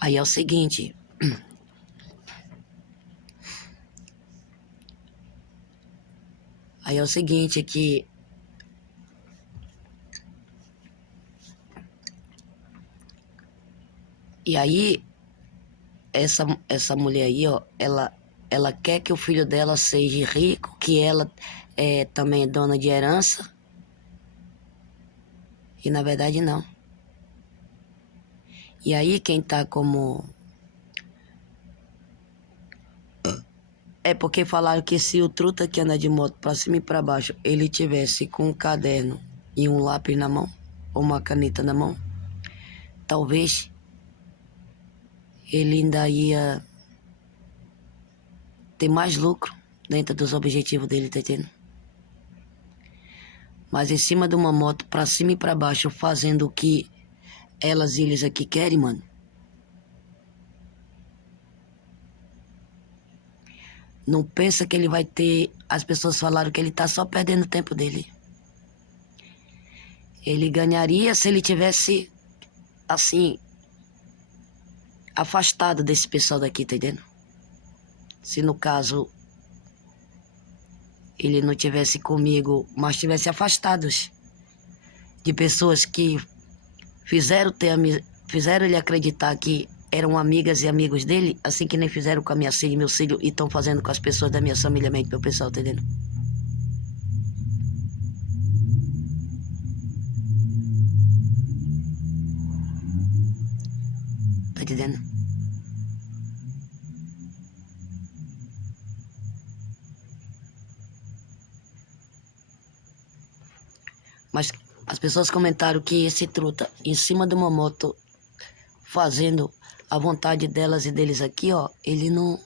Aí é o seguinte. Aí é o seguinte, que... E aí, essa mulher aí, ó, ela quer que o filho dela seja rico, que ela também é dona de herança. E na verdade não. E aí quem tá como... É porque falaram que se o truta que anda de moto pra cima e pra baixo, ele tivesse com um caderno e um lápis na mão, ou uma caneta na mão, talvez ele ainda ia ter mais lucro dentro dos objetivos dele, tá entendendo? Mas em cima de uma moto, pra cima e pra baixo, fazendo o que elas e eles aqui querem, mano. Não pensa que ele vai ter... As pessoas falaram que ele tá só perdendo o tempo dele. Ele ganharia se ele tivesse, assim, afastado desse pessoal daqui, tá entendendo? Se no caso ele não tivesse comigo, mas tivesse afastados de pessoas que fizeram ele acreditar que eram amigas e amigos dele, assim que nem fizeram com a minha filha e meu filho e estão fazendo com as pessoas da minha família, meu pessoal, tá entendendo? Tá entendendo? Mas as pessoas comentaram que esse truta em cima de uma moto fazendo a vontade delas e deles aqui, ó, ele não...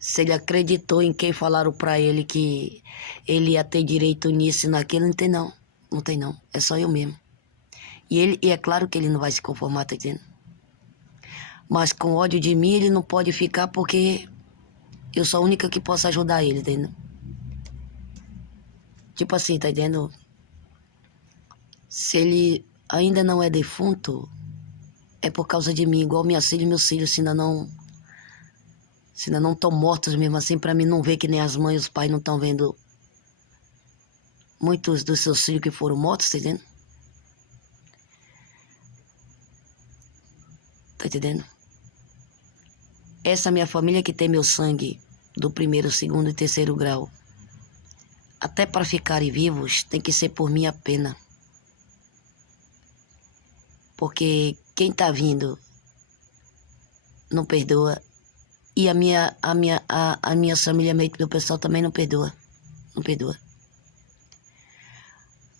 Se ele acreditou em quem falaram pra ele que ele ia ter direito nisso e naquilo, não tem não. Não tem não. É só eu mesmo. E é claro que ele não vai se conformar, tá entendendo? Mas com ódio de mim ele não pode ficar porque eu sou a única que posso ajudar ele, tá entendendo? Tipo assim, tá entendendo? Se ele ainda não é defunto, é por causa de mim, igual minha filha e meus filhos, se ainda não estão mortos mesmo assim, pra mim não ver que nem as mães e os pais não estão vendo muitos dos seus filhos que foram mortos, tá entendendo? Tá entendendo? Essa minha família que tem meu sangue do primeiro, segundo e terceiro grau, até para ficarem vivos, tem que ser por minha pena. Porque quem tá vindo não perdoa. E a minha família, meu pessoal também não perdoa. Não perdoa.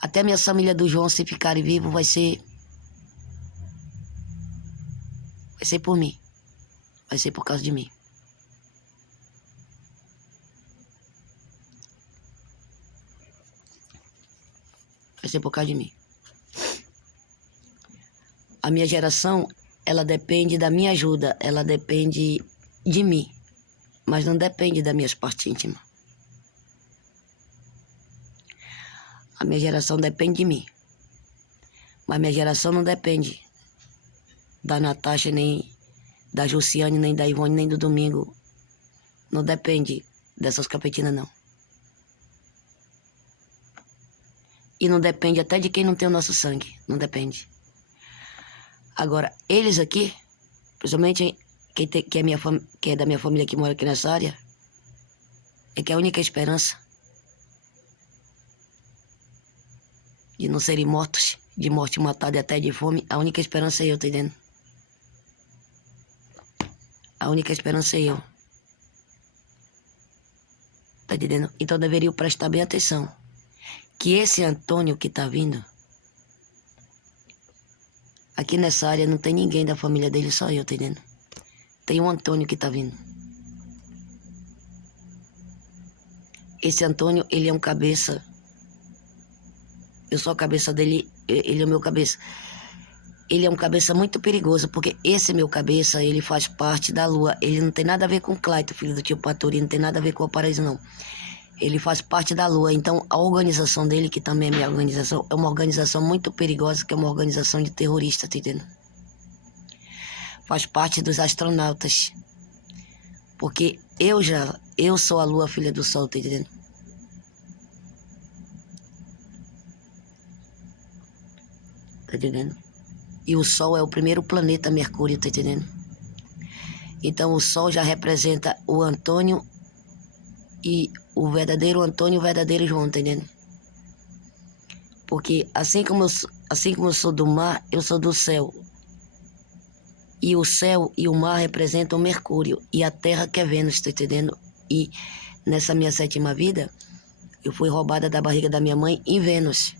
Até a minha família do João, se ficarem vivos, vai ser por mim. Vai ser por causa de mim. Vai ser por causa de mim. A minha geração, ela depende da minha ajuda. Ela depende de mim. Mas não depende das minhas partes íntimas. A minha geração depende de mim. Mas minha geração não depende da Natasha, nem da Jussiane, nem da Ivone, nem do Domingo. Não depende dessas capetinas, não. E não depende até de quem não tem o nosso sangue. Não depende. Agora, eles aqui, principalmente que é da minha família que mora aqui nessa área, é que é a única esperança de não serem mortos, de morte matada e até de fome, a única esperança é eu, tá entendendo? A única esperança é eu. Tá entendendo? Então deveriam prestar bem atenção. Que esse Antônio que tá vindo, aqui nessa área não tem ninguém da família dele, só eu, tá entendendo? Tem um Antônio que tá vindo. Esse Antônio, ele é um cabeça. Eu sou a cabeça dele, ele é o meu cabeça. Ele é um cabeça muito perigoso, porque esse meu cabeça, ele faz parte da Lua. Ele não tem nada a ver com o Clayton, filho do tio Paturi, não tem nada a ver com o Paraíso, não. Ele faz parte da Lua. Então, a organização dele, que também é minha organização, é uma organização muito perigosa, que é uma organização de terroristas, tá entendendo? Faz parte dos astronautas. Porque eu sou a Lua, filha do Sol, tá entendendo? Tá entendendo? E o Sol é o primeiro planeta Mercúrio, tá entendendo? Então o Sol já representa o Antônio e o verdadeiro Antônio e o verdadeiro João, tá entendendo? Porque assim como eu sou do mar, eu sou do céu. E o céu e o mar representam Mercúrio e a Terra que é Vênus, tá entendendo? E nessa minha 7ª vida, eu fui roubada da barriga da minha mãe em Vênus.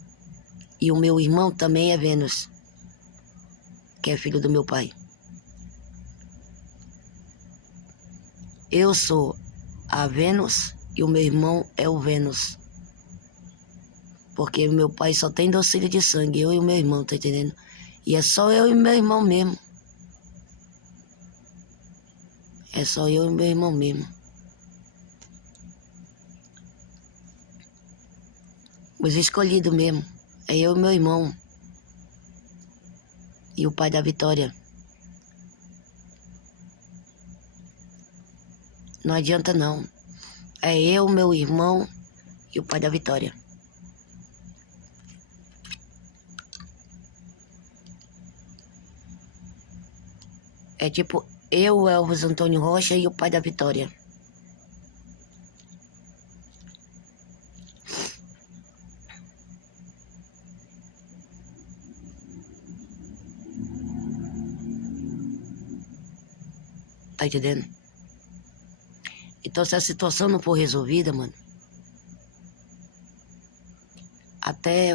E o meu irmão também é Vênus, que é filho do meu pai. Eu sou a Vênus e o meu irmão é o Vênus. Porque meu pai só tem 2 filhos de sangue, eu e o meu irmão, tá entendendo? E é só eu e meu irmão mesmo. É só eu e meu irmão mesmo. Os escolhidos mesmo. É eu e meu irmão. E o pai da Vitória. Não adianta não. É eu, meu irmão e o pai da Vitória. É tipo eu, Elvis Antônio Rocha e o pai da Vitória. Tá entendendo? Então se a situação não for resolvida, mano, até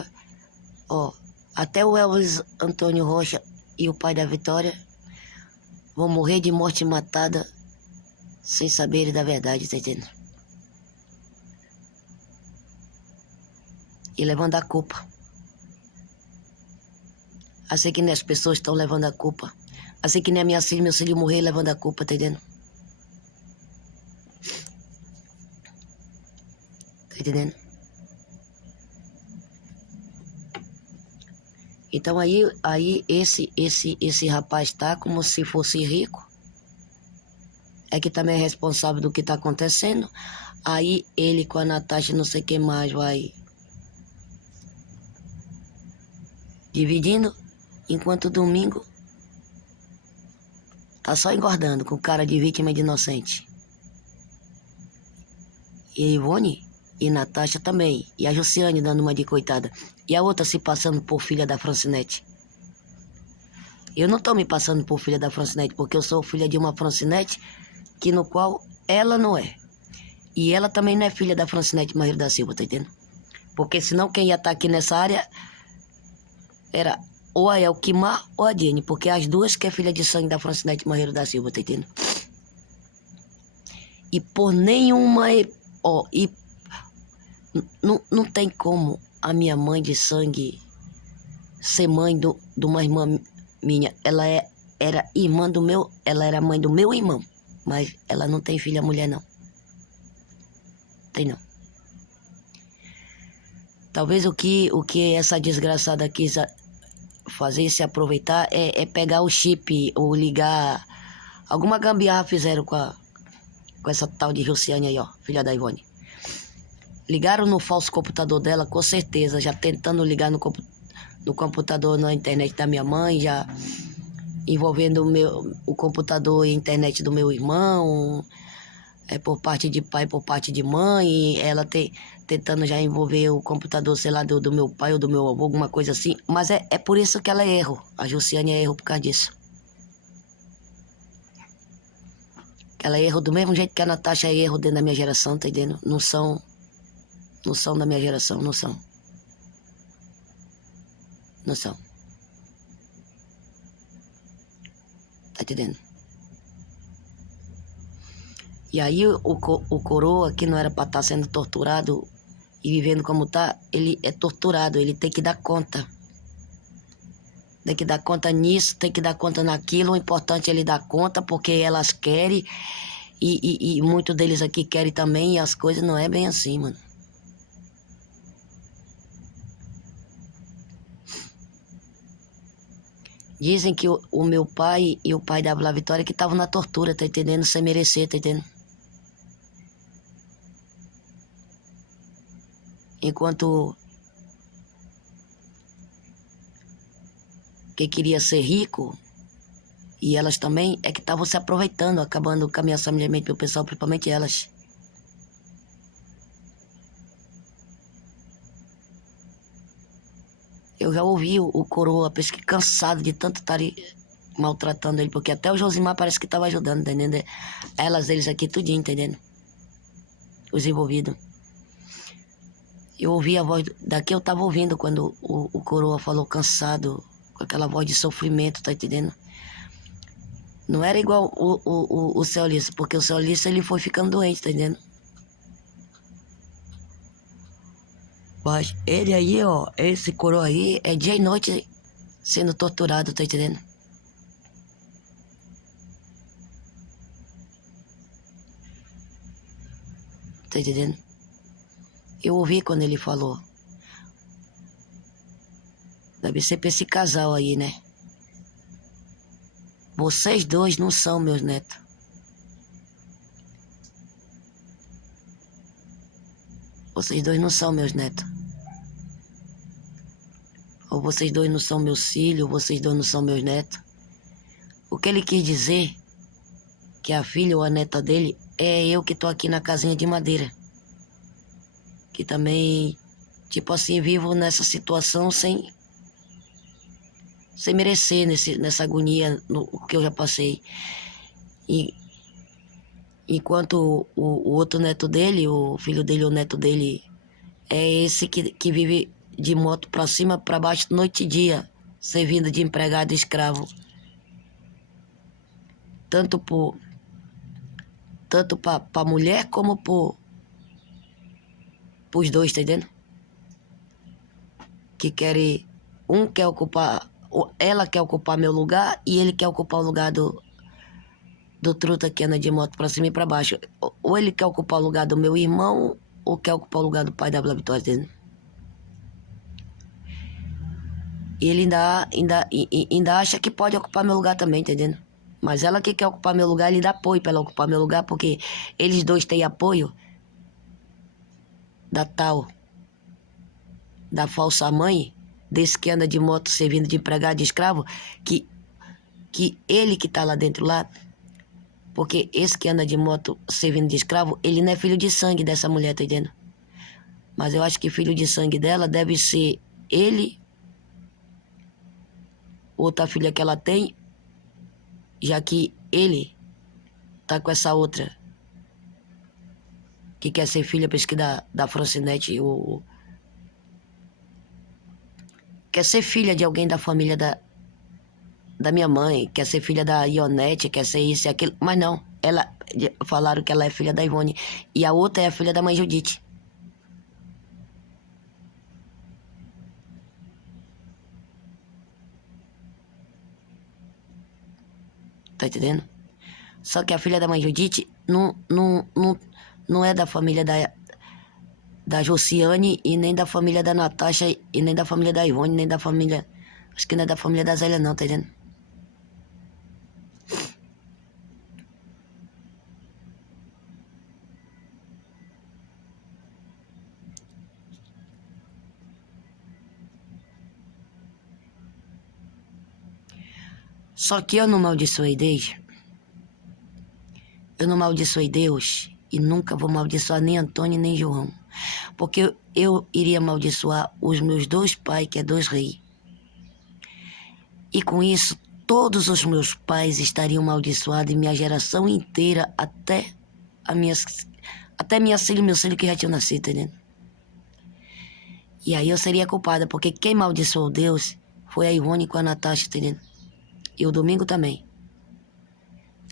o Elvis Antônio Rocha e o pai da Vitória vão morrer de morte matada sem saberem da verdade, tá entendendo? E levando a culpa. Assim que nem as pessoas estão levando a culpa. Assim que nem a minha filha, meu filho morrer levando a culpa, tá entendendo? Tá entendendo? Então aí esse rapaz tá como se fosse rico. É que também é responsável do que tá acontecendo. Aí ele com a Natasha não sei o que mais vai dividindo. Enquanto domingo tá só engordando com cara de vítima e de inocente. E Ivone e Natasha também. E a Josiane dando uma de coitada. E a outra se passando por filha da Francinete. Eu não tô me passando por filha da Francinete, porque eu sou filha de uma Francinete que no qual ela não é. E ela também não é filha da Francinete Marreiro da Silva, tá entendendo? Porque senão quem ia estar aqui nessa área era ou a Elquimar ou a Jenny, porque as duas que é filha de sangue da Francinete Marreiro da Silva, tá entendendo? E por nenhuma... não tem como a minha mãe de sangue ser mãe de uma irmã minha. Ela era irmã do meu... Ela era mãe do meu irmão. Mas ela não tem filha mulher, não. Tem, não. Talvez o que essa desgraçada quis fazer, se aproveitar, é pegar o chip ou ligar... Alguma gambiarra fizeram com essa tal de Josiane aí, ó, filha da Ivone. Ligaram no falso computador dela, com certeza, já tentando ligar no computador na internet da minha mãe, já envolvendo o computador e a internet do meu irmão, por parte de pai, por parte de mãe, e ela tentando já envolver o computador, sei lá, do meu pai ou do meu avô, alguma coisa assim. Mas é por isso que ela é erro. A Josiane é erro por causa disso. Ela é erro do mesmo jeito que a Natasha é erro dentro da minha geração, tá entendendo? Não são da minha geração, não são. Não são. Tá entendendo? E aí o coroa, que não era pra estar sendo torturado e vivendo como tá, ele é torturado, ele tem que dar conta. Tem que dar conta nisso, tem que dar conta naquilo. O importante é ele dar conta, porque elas querem E muitos deles aqui querem também, e as coisas não é bem assim, mano. Dizem que o meu pai e o pai da Bela Vitória que estavam na tortura, tá entendendo? Sem merecer, tá entendendo? Enquanto que queria ser rico, e elas também, é que estavam se aproveitando, acabando com a minha família, meu pessoal, principalmente elas. Eu já ouvi o coroa, penso que cansado de tanto estar maltratando ele, porque até o Josimar parece que estava ajudando, tá entendendo? Eles aqui tudinho, entendendo? Os envolvidos. Eu ouvi a voz, daqui eu estava ouvindo quando o coroa falou cansado, com aquela voz de sofrimento, tá entendendo? Não era igual o seu Alice, porque o seu Alice ele foi ficando doente, tá entendendo? Mas ele aí, ó, esse coroa aí, é dia e noite sendo torturado, tá entendendo? Tá entendendo? Eu ouvi quando ele falou. Deve ser pra esse casal aí, né? Vocês dois não são meus netos. Vocês dois não são meus netos. Ou vocês dois não são meus filhos, ou vocês dois não são meus netos. O que ele quis dizer, que a filha ou a neta dele, é eu que tô aqui na casinha de madeira. Que também, tipo assim, vivo nessa situação sem merecer, nessa agonia no que eu já passei. E enquanto o outro neto dele, o filho dele, o neto dele, é esse que vive de moto pra cima, pra baixo, noite e dia, servindo de empregado e escravo. Tanto pra mulher como pros dois, tá entendendo? Que querem, um quer ocupar, ela quer ocupar meu lugar e ele quer ocupar o lugar do truta que anda de moto pra cima e pra baixo. Ou ele quer ocupar o lugar do meu irmão, ou quer ocupar o lugar do pai da Bela Vitória, tá entendendo? E ele ainda acha que pode ocupar meu lugar também, tá entendendo? Mas ela que quer ocupar meu lugar, ele dá apoio pra ela ocupar meu lugar, porque eles dois têm apoio da tal, da falsa mãe, desse que anda de moto servindo de empregado de escravo, que ele que tá lá dentro lá, porque esse que anda de moto servindo de escravo, ele não é filho de sangue dessa mulher, tá entendendo? Mas eu acho que filho de sangue dela deve ser ele, outra filha que ela tem, já que ele tá com essa outra que quer ser filha, penso que da Francinete, quer ser filha de alguém da família da minha mãe, quer ser filha da Ionete, quer ser isso e aquilo, mas não, falaram que ela é filha da Ivone, e a outra é a filha da mãe Judite. Tá entendendo? Só que a filha da mãe Judite não é da família da Josiane e nem da família da Natasha e nem da família da Ivone, nem da família... Acho que não é da família da Zélia não, tá entendendo? Só que eu não amaldiçoei Deus. Eu não amaldiçoei Deus e nunca vou amaldiçoar nem Antônio nem João. Porque eu iria amaldiçoar os meus dois pais, que é dois reis. E com isso, todos os meus pais estariam amaldiçoados e minha geração inteira até minha filha e meu filho que já tinham nascido, entendeu? E aí eu seria culpada, porque quem amaldiçoou Deus foi a Ivone com a Natasha, entendeu? E o Domingo também.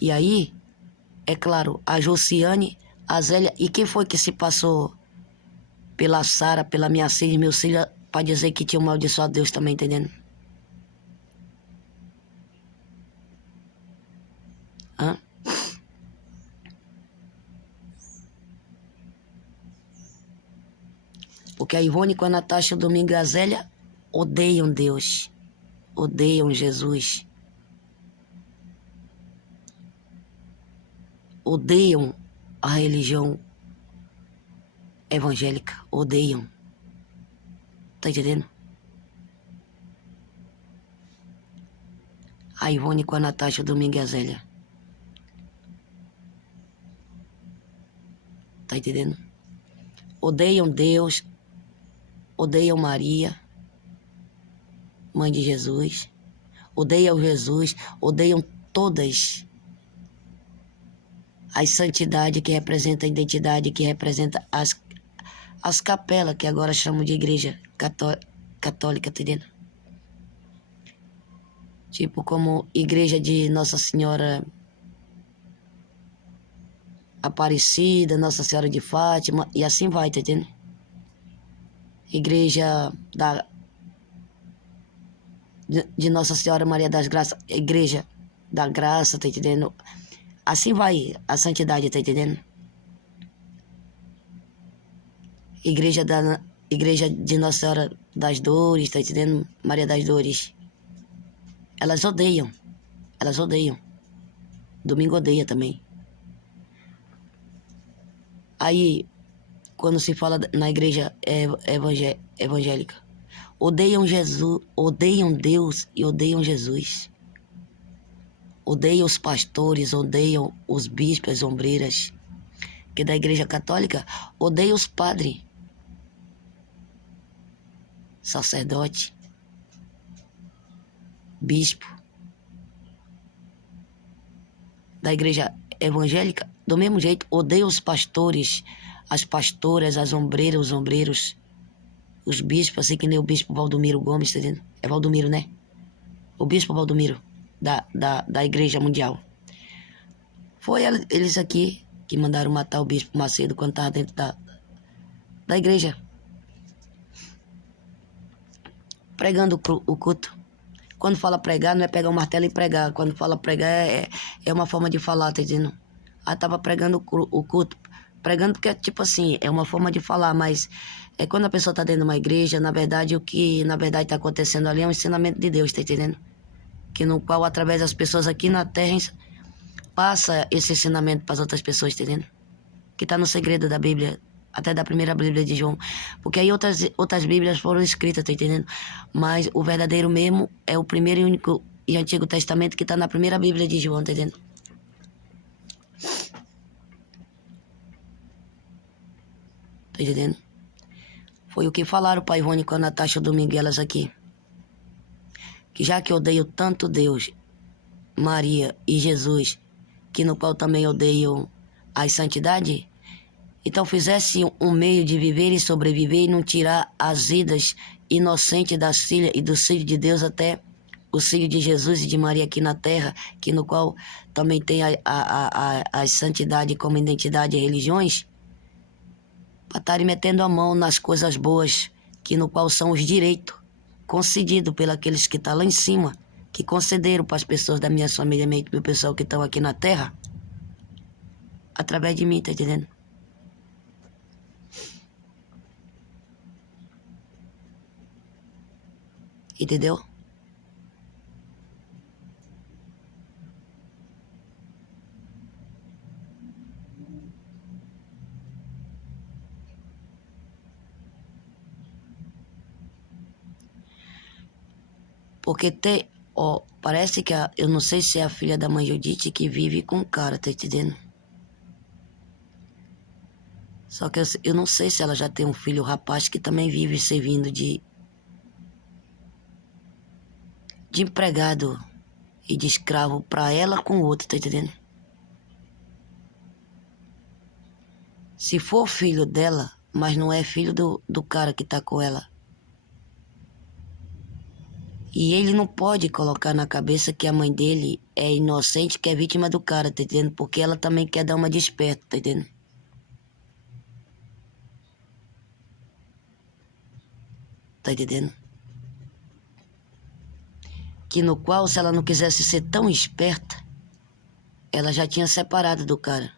E aí, é claro, a Josiane, a Zélia, e quem foi que se passou pela Sara, pela minha filha e meu filho, pra dizer que tinha amaldiçoado Deus também, entendendo? Hã? Porque a Ivone com a Natasha, o Domingo e a Zélia odeiam Deus, odeiam Jesus, odeiam a religião evangélica, odeiam. Tá entendendo? A Ivone com a Natasha, o Domingo e a Zélia. Tá entendendo? Odeiam Deus, odeiam Maria, mãe de Jesus, odeiam Jesus, odeiam todas as santidades que representam a identidade, que representa as capelas, que agora chamam de igreja católica, tá entendendo? Tipo como igreja de Nossa Senhora Aparecida, Nossa Senhora de Fátima, e assim vai, tá entendendo? Igreja de Nossa Senhora Maria das Graças, Igreja da Graça, tá entendendo? Assim vai a santidade, tá entendendo? Igreja de Nossa Senhora das Dores, tá entendendo? Maria das Dores. Elas odeiam. Domingo odeia também. Aí, quando se fala na igreja evangélica, odeiam Jesus, odeiam Deus e odeiam Jesus. Odeiam os pastores, odeiam os bispos, as ombreiras. Que da igreja católica, odeiam os padres, sacerdote, bispo. Da igreja evangélica, do mesmo jeito, odeia os pastores, as pastoras, as ombreiras, os ombreiros, os bispos, assim que nem o bispo Valdomiro Gomes, tá entendendo? É Valdomiro, né? O bispo Valdomiro, da Igreja Mundial. Foi eles aqui que mandaram matar o bispo Macedo quando estava dentro da igreja, pregando o culto. Quando fala pregar, não é pegar um martelo e pregar. Quando fala pregar, é uma forma de falar, tá entendendo? Ela tava pregando o culto. Pregando porque, tipo assim, é uma forma de falar, mas é quando a pessoa tá dentro de uma igreja, na verdade, o que na verdade tá acontecendo ali é um ensinamento de Deus, tá entendendo? Que no qual, através das pessoas aqui na terra, passa esse ensinamento para as outras pessoas, tá entendendo? Que tá no segredo da Bíblia, até da primeira Bíblia de João. Porque aí outras Bíblias foram escritas, tá entendendo? Mas o verdadeiro mesmo é o primeiro e único e Antigo Testamento que tá na primeira Bíblia de João, tá entendendo? Tá entendendo? Foi o que falaram para Ivone com a Natasha Domingo e elas aqui. Que já que odeio tanto Deus, Maria e Jesus, que no qual também odeiam a santidade, então fizesse um meio de viver e sobreviver e não tirar as vidas inocentes das filhas e dos filhos de Deus até os filhos de Jesus e de Maria aqui na terra, que no qual também tem a santidade como identidade e religiões, para estarem metendo a mão nas coisas boas, que no qual são os direitos concedidos pelos aqueles que estão lá em cima, que concederam para as pessoas da minha família, meu pessoal que estão aqui na terra, através de mim, tá entendendo? Entendeu? Porque tem, ó, parece que eu não sei se é a filha da mãe Judite que vive com o cara, tá entendendo? Só que eu não sei se ela já tem um filho rapaz que também vive servindo de empregado e de escravo pra ela com o outro, tá entendendo? Se for filho dela, mas não é filho do cara que tá com ela. E ele não pode colocar na cabeça que a mãe dele é inocente, que é vítima do cara, tá entendendo? Porque ela também quer dar uma desperta, tá entendendo? Tá entendendo? Que no qual, se ela não quisesse ser tão esperta, ela já tinha separado do cara.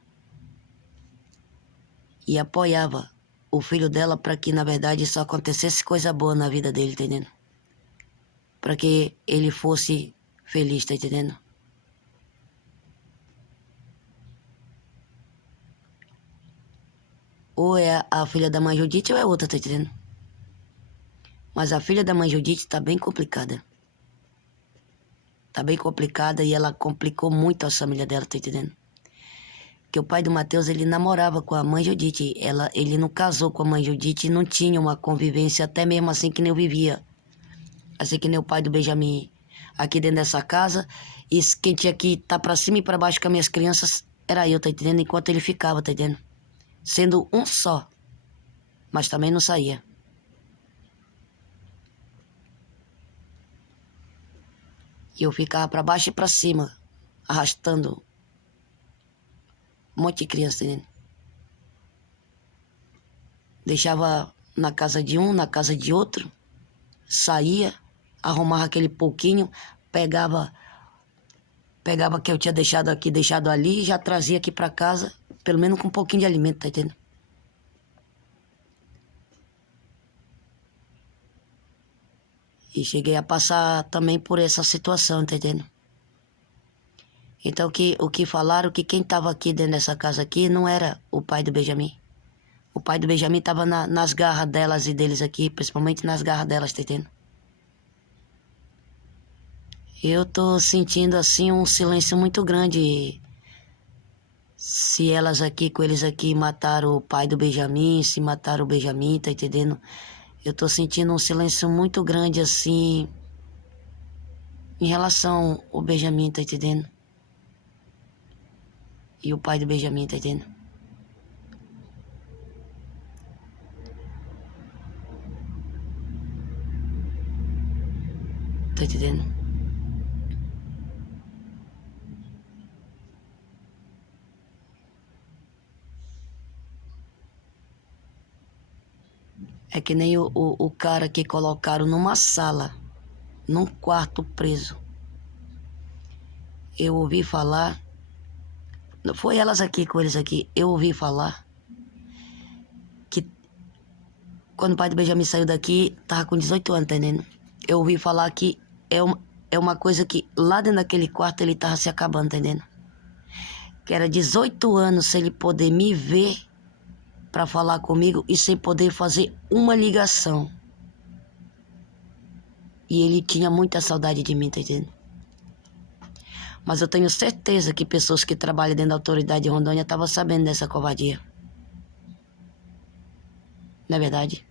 E apoiava o filho dela para que, na verdade, só acontecesse coisa boa na vida dele, tá entendendo? Para que ele fosse feliz, tá entendendo? Ou é a filha da mãe Judite ou é outra, tá entendendo? Mas a filha da mãe Judite tá bem complicada. Tá bem complicada e ela complicou muito a família dela, tá entendendo? Que o pai do Matheus, ele namorava com a mãe Judite. Ele não casou com a mãe Judite e não tinha uma convivência, até mesmo assim que nem eu vivia. Assim que nem o pai do Benjamin aqui dentro dessa casa. E quem tinha que estar pra cima e pra baixo com as minhas crianças era eu, tá entendendo? Enquanto ele ficava, tá entendendo? Sendo um só. Mas também não saía. E eu ficava pra baixo e pra cima, arrastando um monte de criança, tá entendendo? Deixava na casa de um, na casa de outro. Saía, arrumava aquele pouquinho, pegava que eu tinha deixado aqui, deixado ali, e já trazia aqui pra casa, pelo menos com um pouquinho de alimento, tá entendendo? E cheguei a passar também por essa situação, tá entendendo? Então o que falaram que quem tava aqui dentro dessa casa aqui não era o pai do Benjamin. O pai do Benjamin tava nas garras delas e deles aqui, principalmente nas garras delas, tá entendendo? Eu tô sentindo assim um silêncio muito grande. Se elas aqui com eles aqui mataram o pai do Benjamin, se mataram o Benjamin, tá entendendo? Eu tô sentindo um silêncio muito grande assim em relação ao Benjamin, tá entendendo? E o pai do Benjamin, tá entendendo? Tá entendendo? É que nem o cara que colocaram numa sala, num quarto preso. Eu ouvi falar, foi elas aqui com eles aqui, eu ouvi falar que quando o pai do Benjamin saiu daqui, tava com 18 anos, tá entendendo? Eu ouvi falar que é uma coisa que lá dentro daquele quarto ele tava se acabando, tá entendendo? Que era 18 anos sem ele poder me ver para falar comigo e sem poder fazer uma ligação. E ele tinha muita saudade de mim, tá entendendo? Mas eu tenho certeza que pessoas que trabalham dentro da autoridade de Rondônia estavam sabendo dessa covardia. Não é verdade?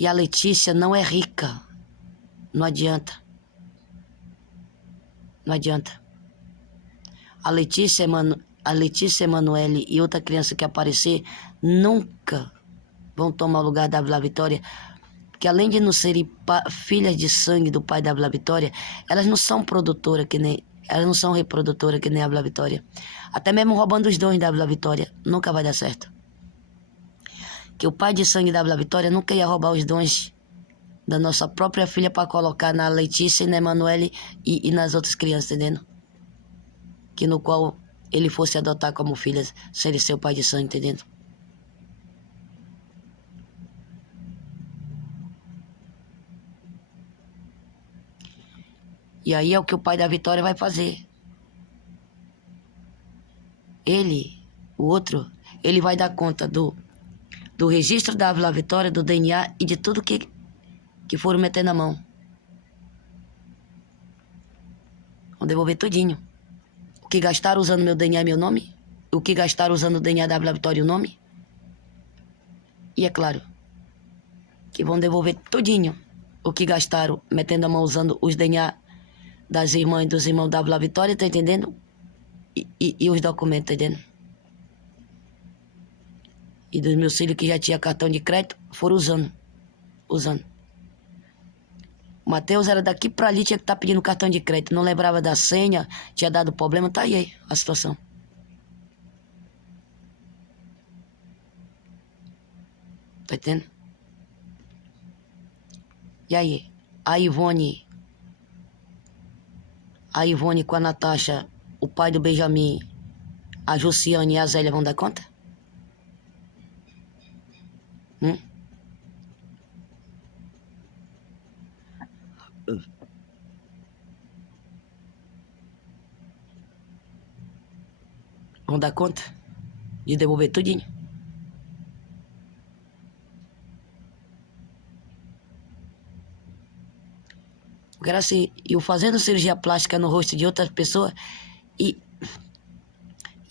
E a Letícia não é rica. Não adianta. Não adianta. A Letícia Emanuele e outra criança que aparecer nunca vão tomar o lugar da Vila Vitória, que além de não serem filhas de sangue do pai da Vila Vitória, elas não são produtoras que nem... Elas não são reprodutoras que nem a Vila Vitória. Até mesmo roubando os dons da Vila Vitória, nunca vai dar certo. Que o pai de sangue da Vila Vitória nunca ia roubar os dons da nossa própria filha para colocar na Letícia e na Emanuele e nas outras crianças, entendendo? Que no qual ele fosse adotar como filhas, sem ele ser o pai de sangue, entendendo? E aí é o que o pai da Vitória vai fazer. Ele, o outro, ele vai dar conta do registro da Vila Vitória, do DNA e de tudo que foram meter na mão. Vão devolver tudinho. O que gastaram usando meu DNA e meu nome, o que gastaram usando o DNA da Vila Vitória e o nome. E é claro que vão devolver tudinho o que gastaram metendo a mão usando os DNA das irmãs e dos irmãos da Vila Vitória, tá entendendo? E os documentos, tá entendendo? E dos meus filhos que já tinha cartão de crédito, foram usando. O Matheus era daqui pra ali, tinha que estar pedindo cartão de crédito. Não lembrava da senha, tinha dado problema, tá aí a situação. Tá entendendo? E aí? A Ivone com a Natasha, o pai do Benjamin, A Jussiane e a Zélia vão dar conta? Vão dar conta de devolver tudinho? Porque era assim, eu fazendo cirurgia plástica no rosto de outras pessoas e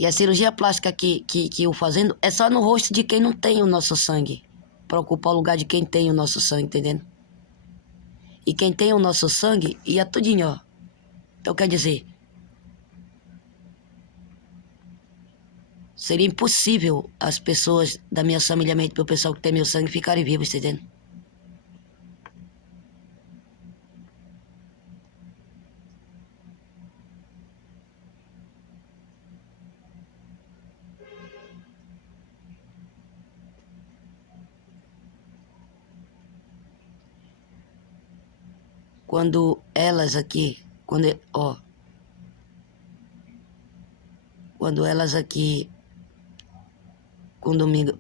a cirurgia plástica que eu fazendo é só no rosto de quem não tem o nosso sangue. Para ocupar o lugar de quem tem o nosso sangue, entendendo? E quem tem o nosso sangue ia tudinho, ó. Então quer dizer, seria impossível as pessoas da minha família, o pessoal que tem meu sangue, ficarem vivos, entendendo? Quando elas aqui, quando elas aqui, com domingo,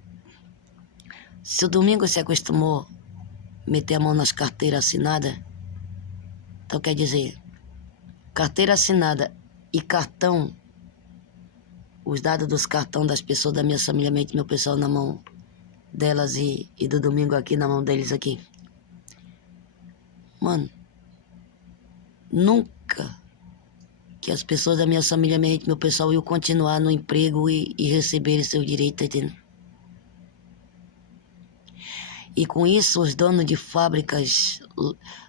se o domingo se acostumou a meter a mão nas carteiras assinadas, então quer dizer, carteira assinada e cartão, os dados dos cartões das pessoas da minha família, meu pessoal na mão delas e do domingo aqui na mão deles aqui. Mano, nunca que as pessoas da minha família, meu pessoal, iam continuar no emprego e receberem seu direito, tá entendendo? E com isso, os donos de fábricas,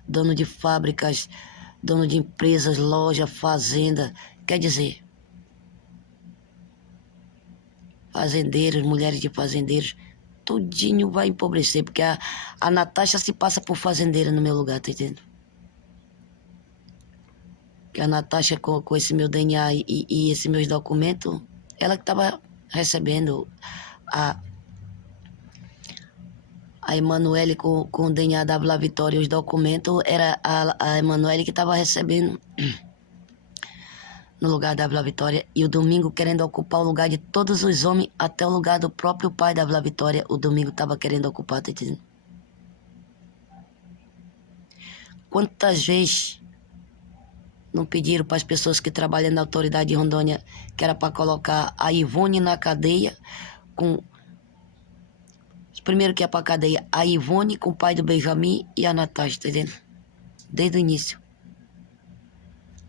dono de empresas, loja, fazenda, quer dizer, fazendeiros, mulheres de fazendeiros, tudinho vai empobrecer, porque a Natasha se passa por fazendeira no meu lugar, tá entendendo? Que a Natasha, com esse meu DNA e esses meus documentos, ela que estava recebendo a Emanuele com o DNA da Vla Vitória e os documentos, era a Emanuele que estava recebendo no lugar da Vla Vitória, e o Domingo querendo ocupar o lugar de todos os homens, até o lugar do próprio pai da Vla Vitória, o Domingo estava querendo ocupar, tá entendendo? Quantas vezes não pediram para as pessoas que trabalham na autoridade de Rondônia, que era para colocar a Ivone na cadeia, com... Primeiro que é para cadeia, a Ivone com o pai do Benjamin e a Natasha, tá entendendo? Desde o início.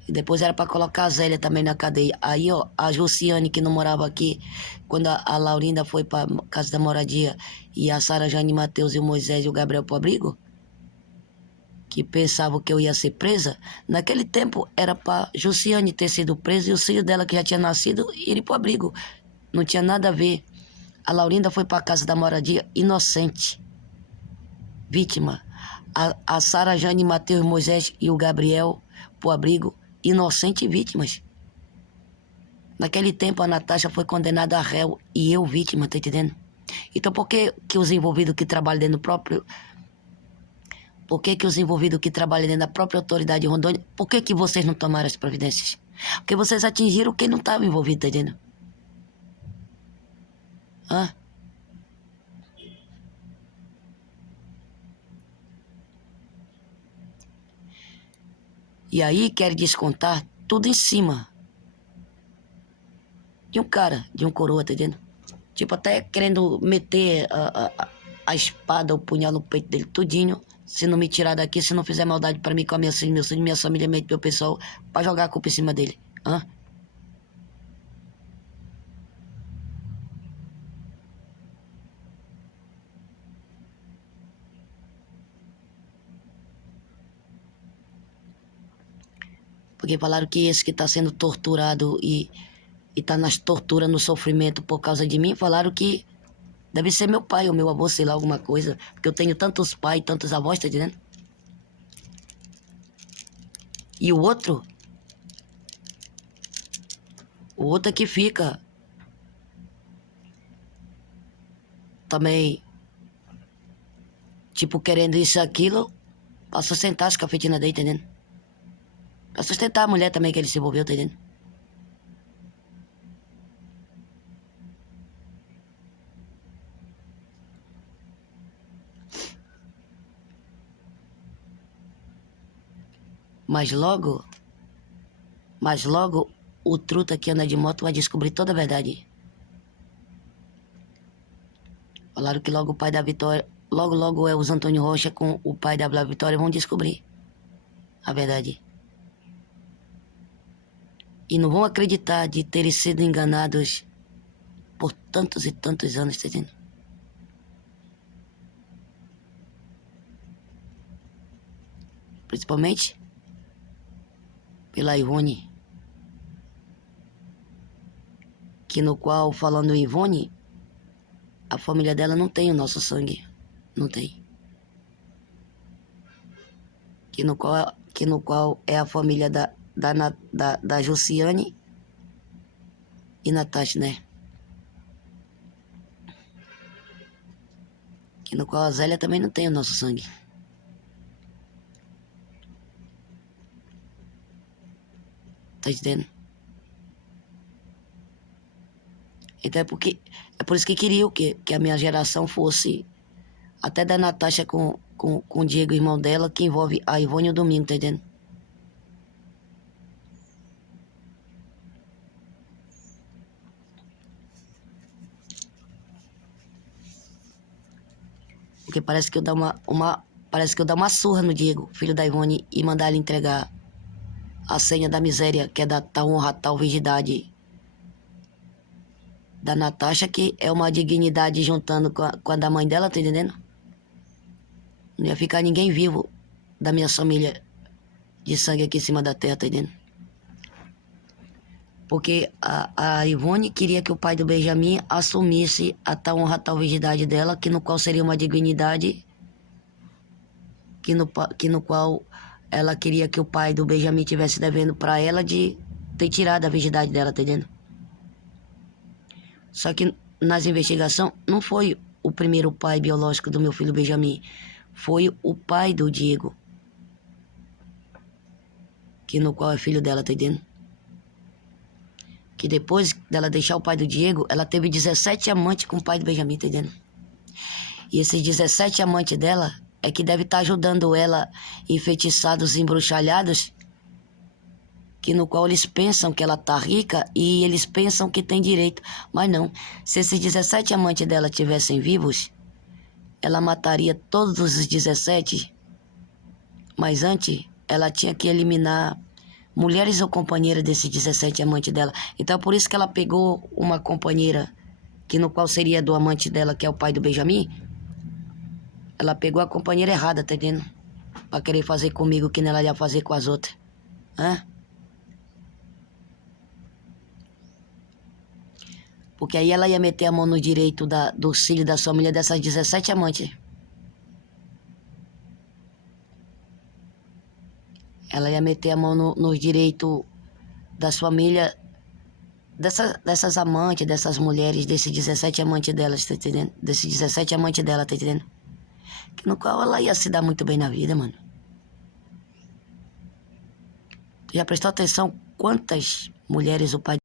E depois era para colocar a Zélia também na cadeia. Aí, ó, a Jussiane, que não morava aqui, quando a Laurinda foi para casa da moradia, e a Sara Jane Matheus e o Moisés e o Gabriel pro abrigo, que pensavam que eu ia ser presa, naquele tempo era para Jussiane ter sido presa e o filho dela, que já tinha nascido, ir pro abrigo. Não tinha nada a ver. A Laurinda foi para casa da moradia inocente, vítima. A Sara Jane Matheus, Moisés e o Gabriel pro abrigo, inocente e vítimas. Naquele tempo a Natasha foi condenada a réu e eu vítima, tá entendendo? Então por que os envolvidos que trabalham dentro do próprio... Por que os envolvidos que trabalham dentro da própria autoridade de Rondônia, por que vocês não tomaram as providências? Porque vocês atingiram quem não estava envolvido, tá entendendo? Hã? E aí querem descontar tudo em cima de um cara, de um coroa, tá entendendo? Tipo, até querendo meter a espada, o punhal no peito dele tudinho, se não me tirar daqui, se não fizer maldade pra mim, com a minha filha, minha família, meu pessoal, pra jogar a culpa em cima dele. Hã? Porque falaram que esse que tá sendo torturado e tá nas torturas, no sofrimento por causa de mim, falaram que deve ser meu pai ou meu avô, sei lá, alguma coisa. Porque eu tenho tantos pais, tantos avós, tá entendendo? E o outro é que fica também, tipo, querendo isso e aquilo, pra sustentar as cafetinas dele, tá entendendo? Pra sustentar a mulher também que ele se envolveu, tá entendendo? Mas logo o truta que anda de moto vai descobrir toda a verdade. Falaram que logo o pai da Vitória, logo os Antônio Rocha com o pai da Vitória vão descobrir a verdade. E não vão acreditar de terem sido enganados por tantos e tantos anos, tá entendendo? Principalmente pela Ivone, que no qual, falando em Ivone, a família dela não tem o nosso sangue, não tem. Que no qual é a família da Josiane e Natasha, né? Que no qual a Zélia também não tem o nosso sangue. Tá entendendo? Então é por isso que queria que a minha geração fosse até da Natasha com o Diego, irmão dela, que envolve a Ivone e o Domingo, tá entendendo? Porque parece que eu dar uma surra no Diego, filho da Ivone, e mandar ele entregar a senha da miséria, que é da tal honra, tal virgindade da Natasha, que é uma dignidade juntando com a da mãe dela, tá entendendo? Não ia ficar ninguém vivo da minha família de sangue aqui em cima da terra, tá entendendo? Porque a Ivone queria que o pai do Benjamin assumisse a tal honra, a tal virgindade dela, que no qual seria uma dignidade, que no qual ela queria que o pai do Benjamin tivesse devendo para ela de ter tirado a virgindade dela, tá entendendo? Só que nas investigações não foi o primeiro pai biológico do meu filho Benjamin, foi o pai do Diego, que no qual é filho dela, tá entendendo? Que depois dela deixar o pai do Diego, ela teve 17 amantes com o pai do Benjamin, tá entendendo? E esses 17 amantes dela é que deve estar ajudando ela enfeitiçados, embruxalhados, que no qual eles pensam que ela tá rica e eles pensam que tem direito. Mas não, se esses 17 amantes dela tivessem vivos, ela mataria todos os 17, mas antes ela tinha que eliminar mulheres ou companheiras desses 17 amantes dela. Então por isso que ela pegou uma companheira, que no qual seria do amante dela, que é o pai do Benjamin. Ela pegou a companheira errada, tá entendendo? Pra querer fazer comigo o que ela ia fazer com as outras. Hã? Porque aí ela ia meter a mão no direito do filho da família dessas 17 amantes. Ela ia meter a mão no direito das famílias dessas amantes, dessas mulheres, desses 17 amantes delas, tá entendendo? Desses 17 amantes dela, tá entendendo? Que no qual ela ia se dar muito bem na vida, mano. Tu já prestou atenção quantas mulheres o pai